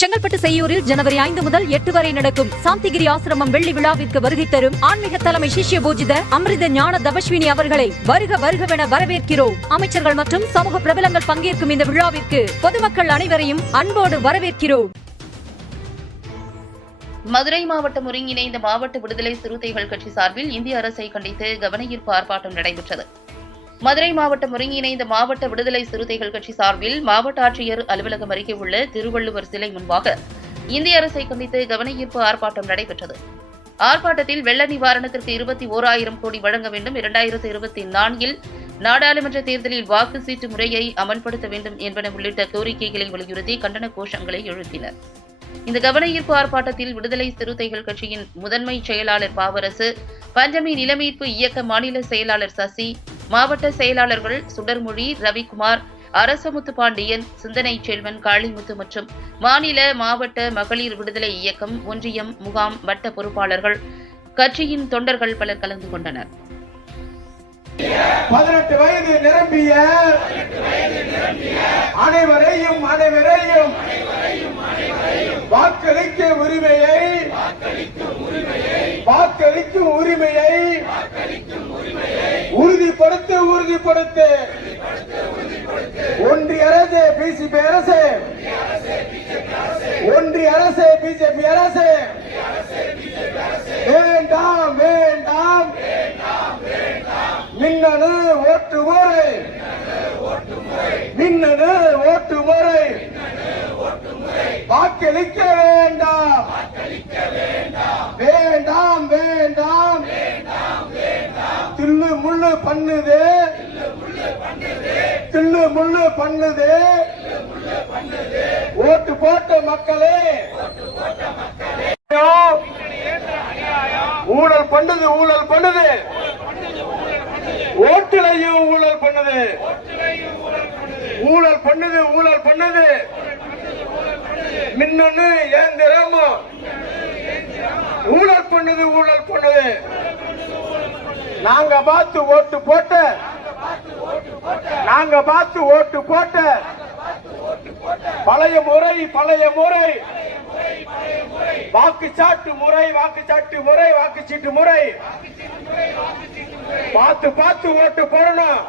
செங்கல்பட்டு செய்யூரில் ஜனவரி ஐந்து முதல் எட்டு வரை நடக்கும் சாந்திகிரி ஆசிரமம் வெள்ளி விழாவிற்கு வருகை தரும் ஆன்மீக தலைமை சிஷ்ய பூஜித அமிர்த ஞான தபஸ்வினி அவர்களை வருக வருகவென வரவேற்கிறோம். அமைச்சர்கள் மற்றும் சமூக பிரபலங்கள் பங்கேற்கும் இந்த விழாவிற்கு பொதுமக்கள் அனைவரையும் அன்போடு வரவேற்கிறோம். மதுரை மாவட்டம் ஒருங்கிணைந்த மாவட்ட விடுதலை சிறுத்தைகள் கட்சி சார்பில் இந்திய அரசை கண்டித்து கவனஈர்ப்பு ஆர்ப்பாட்டம் நடைபெற்றது. மதுரை மாவட்டம் ஒருங்கிணைந்த மாவட்ட விடுதலை சிறுத்தைகள் கட்சி சார்பில் மாவட்ட ஆட்சியர் அலுவலகம் அருகே உள்ள திருவள்ளுவர் சிலை முன்பாக இந்திய அரசை கண்டித்து கவனஈர்ப்பு ஆர்ப்பாட்டம் நடைபெற்றது. ஆர்ப்பாட்டத்தில் வெள்ள நிவாரணத்திற்கு இருபத்தி ஓராயிரம் கோடி வழங்க வேண்டும். இரண்டாயிரத்து இருபத்தி நான்கில் நாடாளுமன்ற தேர்தலில் வாக்கு சீட்டு முறையை அமல்படுத்த வேண்டும் என்பன உள்ளிட்ட கோரிக்கைகளை வலியுறுத்தி கண்டன கோஷங்களை எழுப்பினர். இந்த கவனஈர்ப்பு ஆர்ப்பாட்டத்தில் விடுதலை சிறுத்தைகள் கட்சியின் முதன்மை செயலாளர் பாவரசு பஞ்சமி நிலமீட்பு இயக்க மாநில செயலாளர் சசி மாவட்ட செயலாளர்கள் சுடர்மொழி ரவிக்குமார் அரசமுத்து பாண்டியன் சிந்தனை செல்வன் காளிமுத்து மற்றும் மாநில மாவட்ட மகளிர் விடுதலை இயக்கம் ஒன்றியம் முகாம் வட்ட பொறுப்பாளர்கள் கட்சியின் தொண்டர்கள் பலர் கலந்து கொண்டனர். பதினெட்டு வயது நிரம்பிய அனைவரையும் அனைவரையும் வாக்களிக்க உரிமையை வாக்களிக்கும் உரிமையை உறுதிப்படுத்து உறுதிப்படுத்து. ஒன்றிய அரசு பிசிபி அரசு. ஒன்றிய அரசு பிஜேபி அரசு. வேண்டாம் வேண்டாம். மின்னணு ஓட்டு முறை மின்னணு ஓட்டு முறை வாக்களிக்க வேண்டாம். வேண்டாம் வேண்டாம். பண்ணுது. தில்லு முள்ளு பண்ணுது. ஓட்டு போட்ட மக்களே. ஊழல் பண்ணுது ஊழல் பண்ணுது. ஓட்டுலையும் ஊழல் பண்ணுது. ஊழல் பண்ணுது ஊழல் பண்ணுது. மின்னணு ஏந்திரமோ. ஊழல் பண்ணுது ஊழல் பண்ணுது. நாங்க பார்த்து ஓட்டு போட்ட நாங்க பார்த்து ஓட்டு போட்ட பழைய முறை பழைய முறை வாக்குச்சாட்டு முறை வாக்குச்சாட்டு முறை வாக்குச்சீட்டு முறை. பார்த்து பார்த்து ஓட்டு போடணும்.